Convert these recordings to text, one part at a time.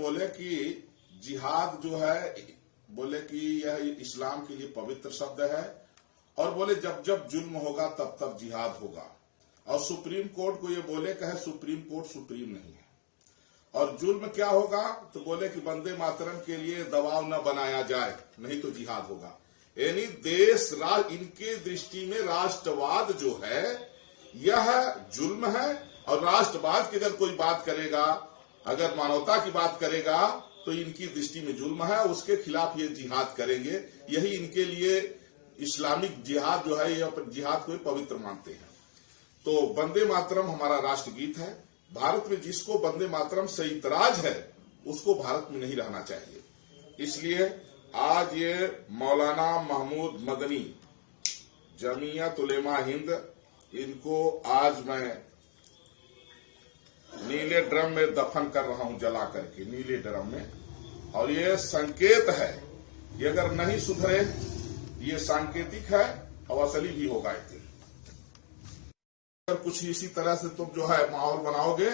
बोले कि जिहाद जो है, बोले कि यह इस्लाम के लिए पवित्र शब्द है, और बोले जब जब जुल्म होगा तब तब जिहाद होगा। और सुप्रीम कोर्ट को ये बोले कहे सुप्रीम कोर्ट सुप्रीम नहीं है। और जुल्म क्या होगा तो बोले कि वंदे मातरम के लिए दबाव न बनाया जाए, नहीं तो जिहाद होगा। यानी देश इनके दृष्टि में राष्ट्रवाद जो है यह जुल्म है, और राष्ट्रवाद की अगर कोई बात करेगा, अगर मानवता की बात करेगा तो इनकी दृष्टि में जुल्म है, उसके खिलाफ ये जिहाद करेंगे। यही इनके लिए इस्लामिक जिहाद जो है, यह जिहाद को पवित्र मानते हैं। तो वंदे मातरम हमारा राष्ट्रगीत है। भारत में जिसको वंदे मातरम से इतराज है उसको भारत में नहीं रहना चाहिए। इसलिए आज ये मौलाना महमूद मदनी, जमीयत उलेमा हिंद, इनको आज मैं नीले ड्रम में दफन कर रहा हूं, जला करके नीले ड्रम में। और ये संकेत है कि अगर नहीं सुधरे, ये सांकेतिक है और असली भी होगा। अगर कुछ इसी तरह से तुम जो है माहौल बनाओगे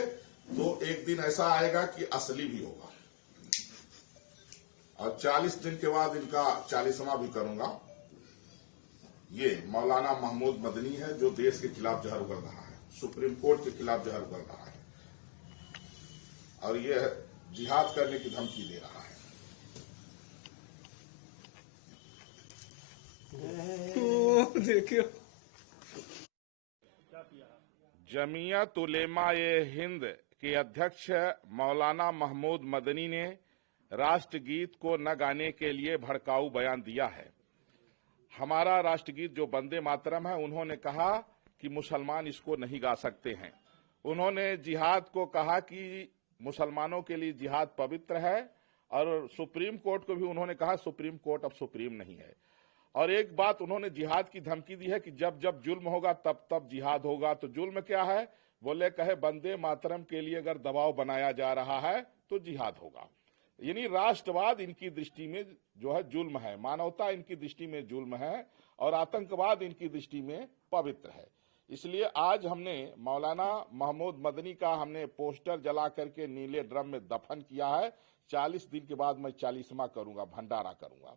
तो एक दिन ऐसा आएगा कि असली भी होगा। और 40 दिन के बाद इनका 40वां भी करूंगा। ये मौलाना महमूद मदनी है जो देश के खिलाफ जहर उगल रहा है, सुप्रीम कोर्ट के खिलाफ जहर उगल रहा है, और ये जिहाद करने की धमकी दे रहा है। देखियो, जमीयत उलेमा ए हिंद के अध्यक्ष मौलाना महमूद मदनी ने राष्ट्रगीत को न गाने के लिए भड़काऊ बयान दिया है। हमारा राष्ट्रगीत जो वंदे मातरम है, उन्होंने कहा कि मुसलमान इसको नहीं गा सकते हैं। उन्होंने जिहाद को कहा कि मुसलमानों के लिए जिहाद पवित्र है, और सुप्रीम कोर्ट को भी उन्होंने कहा सुप्रीम कोर्ट अब सुप्रीम नहीं है। और एक बात उन्होंने जिहाद की धमकी दी है कि जब जब जुल्म होगा तब तब जिहाद होगा। तो जुल्म क्या है? बोले कहे वंदे मातरम के लिए अगर दबाव बनाया जा रहा है तो जिहाद होगा। यानी राष्ट्रवाद इनकी दृष्टि में जो है जुल्म है, मानवता इनकी दृष्टि में जुल्म है, और आतंकवाद इनकी दृष्टि में पवित्र है। इसलिए आज हमने मौलाना महमूद मदनी का हमने पोस्टर जला करके नीले ड्रम में दफन किया है। 40 दिन के बाद मैं 40वां करूंगा, भंडारा करूंगा।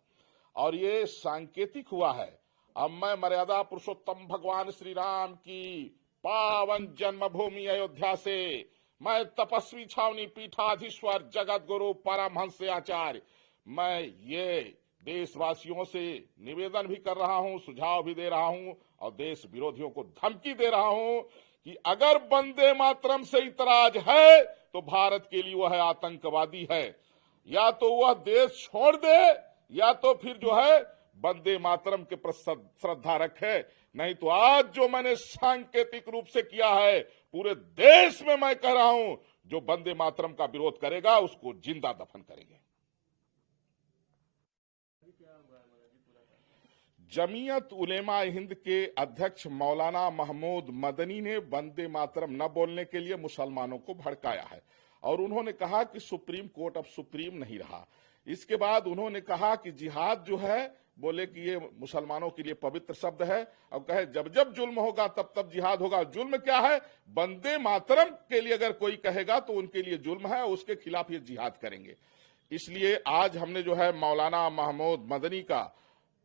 और ये सांकेतिक हुआ है। अब मैं मर्यादा पुरुषोत्तम भगवान श्री राम की पावन जन्मभूमि अयोध्या से मैं तपस्वी छावनी पीठाधीश्वर जगत गुरु परमहंस आचार्य, मैं ये देशवासियों से निवेदन भी कर रहा हूं, सुझाव भी दे रहा हूं, और देश विरोधियों को धमकी दे रहा हूं कि अगर वंदे मातरम से इतराज है तो भारत के लिए वह आतंकवादी है। या तो वह देश छोड़ दे, या तो फिर जो है वंदे मातरम के प्रति श्रद्धा रखे। नहीं तो आज जो मैंने सांकेतिक रूप से किया है, पूरे देश में मैं कह रहा हूं, जो वंदे मातरम का विरोध करेगा उसको जिंदा दफन करेंगे। जमीयत उलेमा हिंद के अध्यक्ष मौलाना महमूद मदनी ने वंदे मातरम न बोलने के लिए मुसलमानों को भड़काया है, और उन्होंने कहा कि सुप्रीम कोर्ट अब सुप्रीम नहीं रहा। इसके बाद उन्होंने कहा कि जिहाद जो है, बोले कि ये मुसलमानों के लिए पवित्र शब्द है, और कहे जब जब जुल्म होगा तब तब जिहाद होगा। जुल्म क्या है? वंदे मातरम के लिए अगर कोई कहेगा तो उनके लिए जुल्म है, उसके खिलाफ ये जिहाद करेंगे। इसलिए आज हमने जो है मौलाना महमूद मदनी का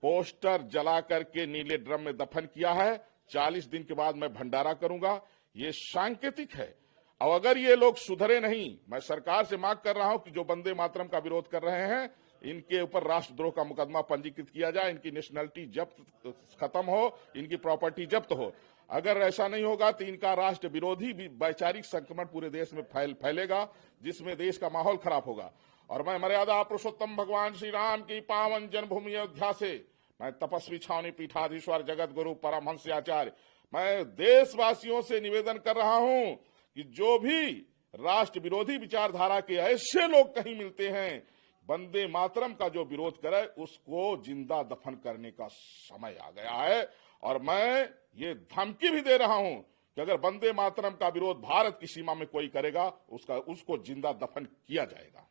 पोस्टर जला करके नीले ड्रम में दफन किया है। 40 दिन के बाद मैं भंडारा करूंगा। ये सांकेतिक है, और अगर ये लोग सुधरे नहीं, मैं सरकार से मांग कर रहा हूं कि जो वंदे मातरम का विरोध कर रहे हैं, इनके ऊपर राष्ट्रद्रोह का मुकदमा पंजीकृत किया जाए, इनकी नेशनलिटी जब्त खत्म हो, इनकी प्रॉपर्टी जब्त हो। अगर ऐसा नहीं होगा तो इनका राष्ट्र विरोधी वैचारिक संक्रमण पूरे देश में फैलेगा, जिसमें देश का माहौल खराब होगा। और मैं मर्यादा पुरुषोत्तम भगवान श्री राम की पावन जन्मभूमि अयोध्या से मैं तपस्वी छावनी पीठाधीश्वर जगत गुरु परमहंस आचार्य, मैं देशवासियों से निवेदन कर रहा हूं कि जो भी राष्ट्र विरोधी विचारधारा के ऐसे लोग कहीं मिलते हैं, वंदे मातरम का जो विरोध करे उसको जिंदा दफन करने का समय आ गया है। और मैं ये धमकी भी दे रहा हूं कि अगर वंदे मातरम का विरोध भारत की सीमा में कोई करेगा, उसको जिंदा दफन किया जाएगा।